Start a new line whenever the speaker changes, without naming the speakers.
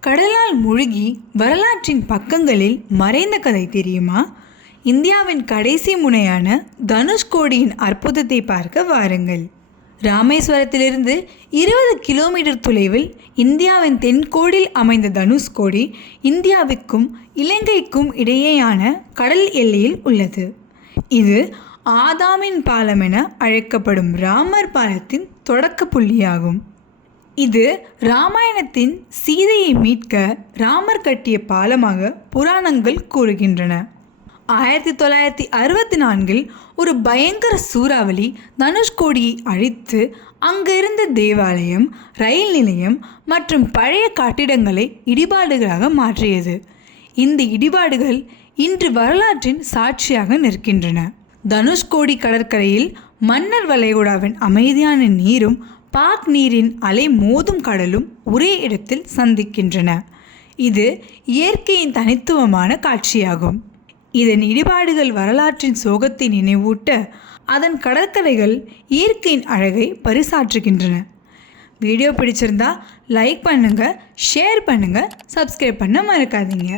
கடலால் மூழ்கி வரலாற்றின் பக்கங்களில் மறைந்த கதை தெரியுமா? இந்தியாவின் கடைசி முனையான தனுஷ்கோடியின் அற்புதத்தை பார்க்க வாருங்கள். ராமேஸ்வரத்திலிருந்து இருபது கிலோமீட்டர் தொலைவில் இந்தியாவின் தென்கோடில் அமைந்த தனுஷ்கோடி இந்தியாவுக்கும் இலங்கைக்கும் இடையேயான கடல் எல்லையில் உள்ளது. இது ஆதாமின் பாலம் என அழைக்கப்படும் ராமர் பாலத்தின் தொடக்க புள்ளியாகும். இது ராமாயணத்தின் சீதையை மீட்க ராமர் கட்டிய பாலமாக புராணங்கள் கூறுகின்றன. ஆயிரத்தி தொள்ளாயிரத்தி அறுபத்தி நான்கில் ஒரு பயங்கர சூறாவளி தனுஷ்கோடியை அழித்து அங்கிருந்த தேவாலயம் ரயில் நிலையம் மற்றும் பழைய கட்டிடங்களை இடிபாடுகளாக மாற்றியது. இந்த இடிபாடுகள் இன்று வரலாற்றின் சாட்சியாக நிற்கின்றன. தனுஷ்கோடி கடற்கரையில் மன்னர் வளைகுடாவின் அமைதியான நீரும் பாக் நீரின் அலை மோதும் கடலும் ஒரே இடத்தில் சந்திக்கின்றன. இது இயற்கையின் தனித்துவமான காட்சியாகும். இதன் இடிபாடுகள் வரலாற்றின் சோகத்தை நினைவூட்ட அதன் கடற்கரைகள் இயற்கையின் அழகை பரிசாற்றுகின்றன. வீடியோ பிடிச்சிருந்தா லைக் பண்ணுங்கள் ஷேர் பண்ணுங்கள் சப்ஸ்கிரைப் பண்ண மறக்காதீங்க.